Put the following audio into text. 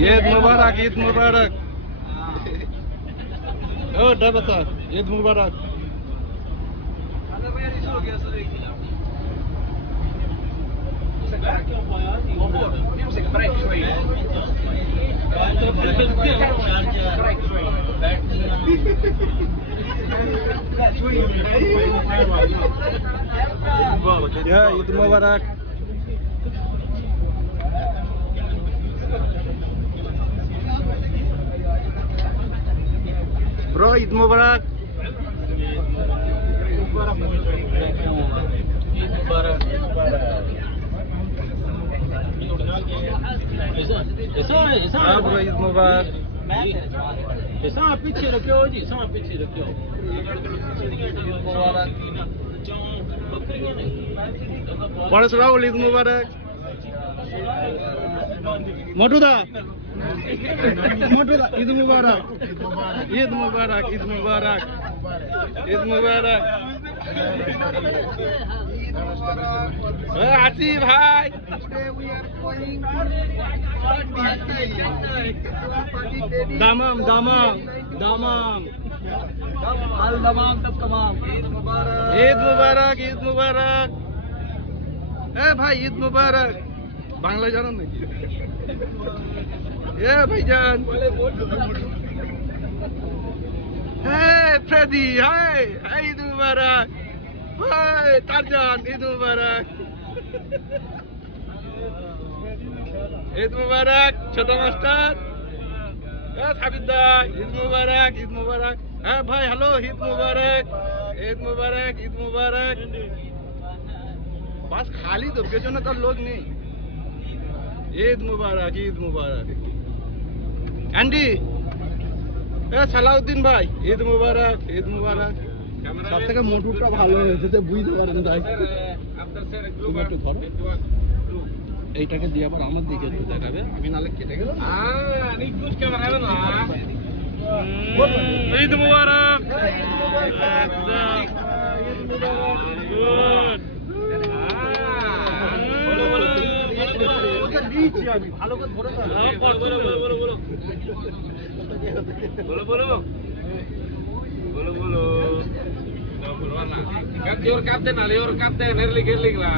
ईद मुबारक, ईद मुबारक। ओ driver साहब, ईद मुबारक। Ya, Eid मुबारक। Bro, Eid मुबारक। हाँ bro, Eid मुबारक। ऐसा पीछे रखो जी, ऐसा पीछे रखो। परेश राहुल, ईद मुबारक। मोटूदा, ईद मुबारक। ईद मुबारक, ईद मुबारक, ईद मुबारक। आसी भाई, दामाम दामाम दामाम अल दमाम सब तमाम। ईद मुबारक, ईद मुबारक, ईद मुबारक। ए भाई ईद मुबारक। बांग्ला জানেন নাকি? এ ভাইজান। Hey Freddy, hi, Eid Mubarak. Hi Tarjan, Eid Mubarak. Eid Mubarak, ছোট মাস্টার। এ Sabida, Eid Mubarak, Eid Mubarak. হ্যাঁ ভাই hello, Eid Mubarak, Eid Mubarak, Eid Mubarak। বাস খালি তো, পেছনে তো লোক নেই। ঈদ মুবারক, ঈদ মুবারক। অ্যান্ডি, এ সালাউদ্দিন ভাই, ঈদ মুবারক, ঈদ মুবারক। সব থেকে মোটরটা ভালো হয়েছে, যে বুঝতে পারেন তাই। তুমি একটু ধরো, এইটাকে দিয়ে আবার আমার দিকে একটু দেখাবে, আমি নালে কেটে গেলাম। ঈদ মুবারক। ভালো করে ধরে Liur kapten, herlig lah.